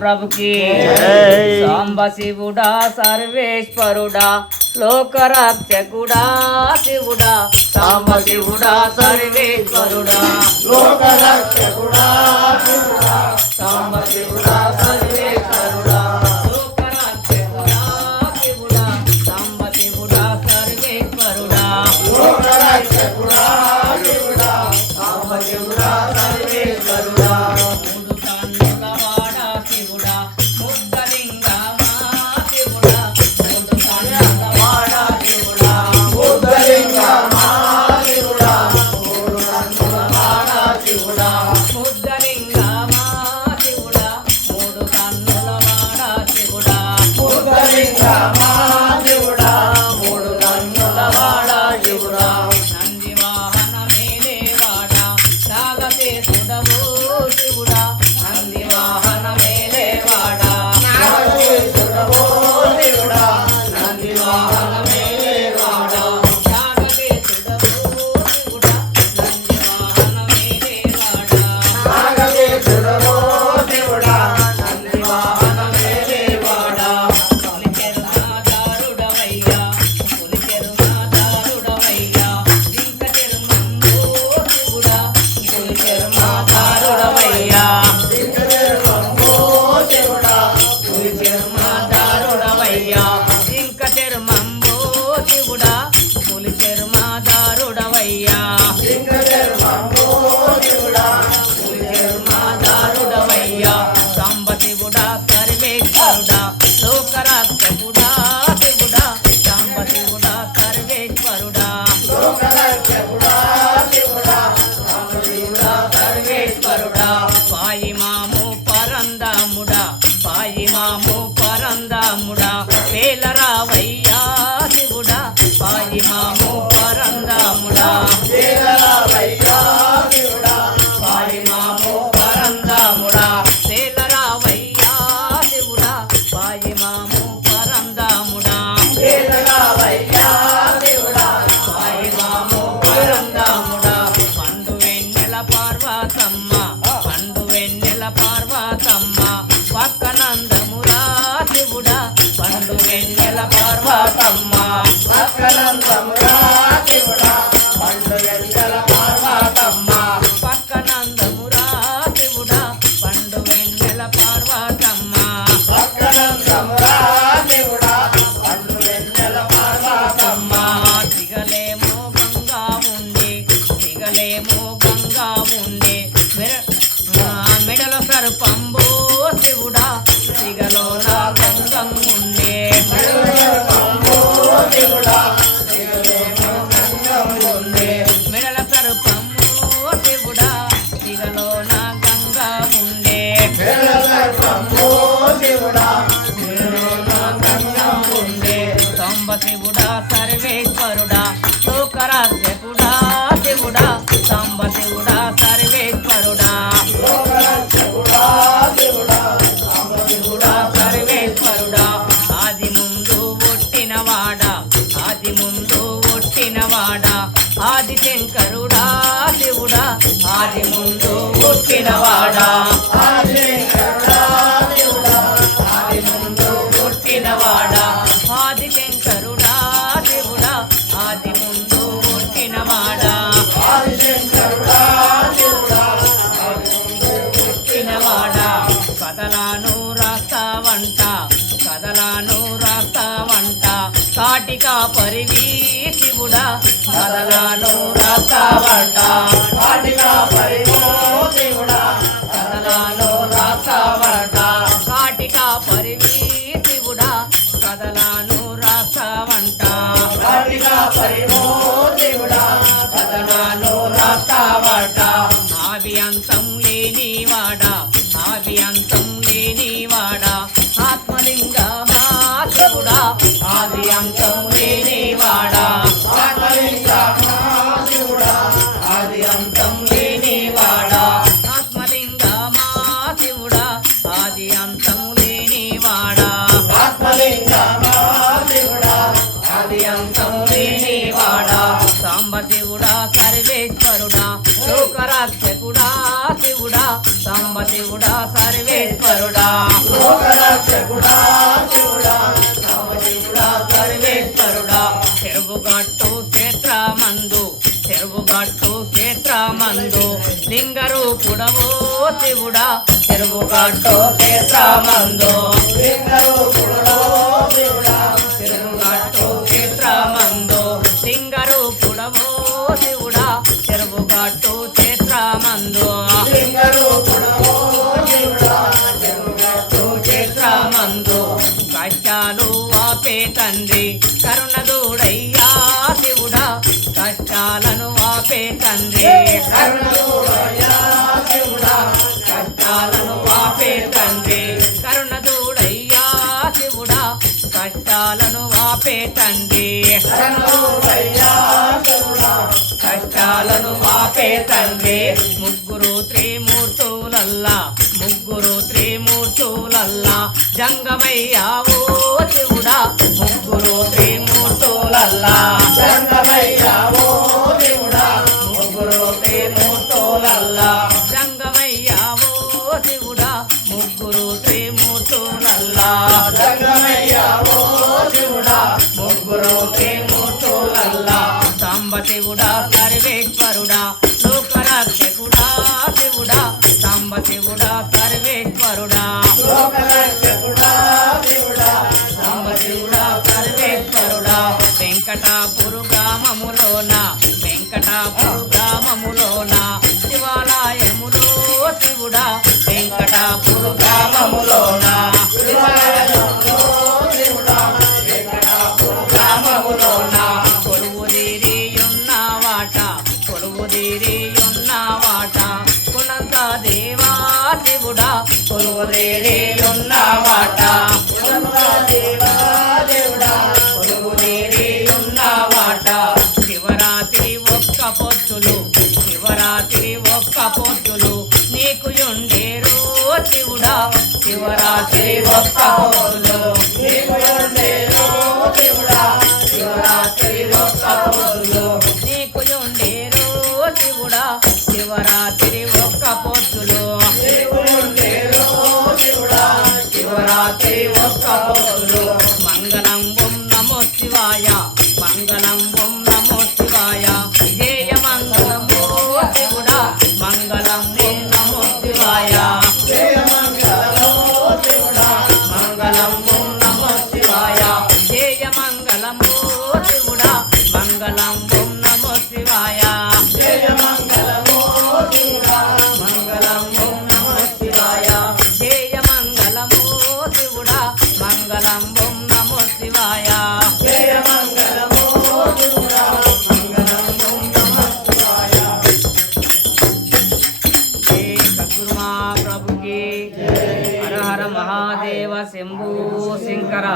ప్రభుకి సాంబ శివుడా సర్వేశ్వరుడా లోకరక్షకుడా శివుడా సాంబ శివుడా సర్వేశ్వరుడా లోకరక్షకుడా శివుడా సాంబ శివుడా సర్వేశ్వరుడా లోకరక్షకుడా శివుడా సాంబ శివుడా సర్వేశ్వరుడా లోకరక్షకుడా శివుడా సాంబ శివుడా సర్వేశ్వరుడా మెడలో సర్పంబో శివుడా సిగలో నా గంగం ఉండే మెడల సర్పంబో శివుడా సిగలో నా గంగా ఉండే సాంబ శివుడా సర్వేశ్వరుడా లోకరక్షకుడా శివుడా సాంబ శివుడా సర్వేశ్వరుడా సర్వేశ్వరుడా ఆది ముందు ఒట్టినవాడా ఆది శంకరుడా శివుడా ఆది ముందు ఒట్టినవాడా ఆది శంకరుడా శివుడా ఆది ముందు ఒట్టినవాడా కథలాను రాస్తావంట కాటికా పరివి శివుడా కథలాను రాస్తావంట కాటికా పరివి శివుడా కథలాను రాస్తావంట కాటికా పరివి శివుడా కథలాను రాస్తావంట కాటికా పరివి శివుడా కథలాను రాస్తావంట ఆవి అంతం లేనివాడా ఆత్మలింగమా శివుడా ఆది అంతం లేనివాడా ఆత్మలింగమా శివుడా ఆది అంతం లేనివాడా ఆత్మలింగమా శివుడా ఆది అంతం లేనివాడా ఆత్మలింగమా శివుడా ఆది అంతం లేనివాడా సాంబ శివుడా సర్వేశ్వరుడా లోకరక్షకుడా శివుడా సాంబ సాంబశివుడా సర్వేశ్వరుడా లోకరక్షకుడా శివుడా సాంబశివుడా సర్వేశ్వరుడా చెరువుగట్టు క్షేత్రమందు లింగరూపుడవో శివుడా చెరువుగట్టు క్షేత్రమందు లింగరూపుడవో శివుడా చెరువుగట్టు క్షేత్రమందు లింగరూపుడవో శివుడా చెరువుగట్టు క్షేత్రమందు లింగరూపుడవో శివుడా చెరువుగట్టు క్షేత్రమందు కష్టాలు వాపే తండ్రి కరుణదూడయ్యా శివుడా కష్టాలను వాపే తండ్రి కరుణదూడయ్యా శివుడా కష్టాలను వాపే తండ్రి కరుణదూడయ్యా శివుడా కష్టాలను వాపే తండ్రి కరుణదూడయ్యా శివుడా కష్టాలను వాపే తండ్రి ముగ్గురు త్రిమూర్తులల్లా జంగమయ్యావో శివుడా ముగ్గురు త్రిమూర్తులల్లా జంగమయ్యావో శివుడా ముగ్గురు త్రిమూర్తులల్లా జంగమయ్యావో శివుడా ముగ్గురు త్రిమూర్తులల్లా జంగమయ్యావో శివుడా ముగ్గురు త్రిమూర్తులల్లా సాంబశివుడా సర్వేశ్వరుడా లోకరక్షకుడా శివుడా సాంబశివుడా సర్వేశ్వరుడా లోకరక్షకుడా శివుడా సాంబశివుడా సర్వేశ్వరుడా వెంకటాపురు గ్రామములోన శివాలయములో శివుడా వెంకటాపురు గ్రామములోన శివుడా గ్రామములోన కొలువుదీరియున్నవాట కులంత దేవా శివుడా కొలువుదీరియున్నవాట దేవా దేవుడా కొలువుదీరియున్నవాట శివరాత్రి ఒక్క పొద్దులు నీకు యుండేరో శివుడా శివరాత్రి ఒక్క పొద్దులు నీకు ఉండేరో శివుడా శివరాత్రి ఒక్క పొద్దులు నీకు యుండేరో శివుడా శివరాత్రి ఒక్క పొద్దులు నీకు ఉండేరో శివుడా శివరాత్రి ఒక్క పొద్దులు మంగళం ఓం నమో శివాయ మంగళం ఓం నమో శివాయ జయ మంగళమో శివుడా మంగళం ఓం నమో శివాయ జయ మంగళమో శివుడా మంగళం ఓం నమో శివాయ జయ మంగళమో శివుడా మంగళం ఓం నమో శివాయ జయ మంగళమో శివుడా మంగళం ఓం నమో శివాయ జయ మంగళమో శివుడా మంగళం ఓం నమో శివాయ జయ మంగళమో శివుడా మంగళం ఓం నమః శివాయ జై సద్గురుమా ప్రభుకి హర హర మహాదేవ శంభూ శంకర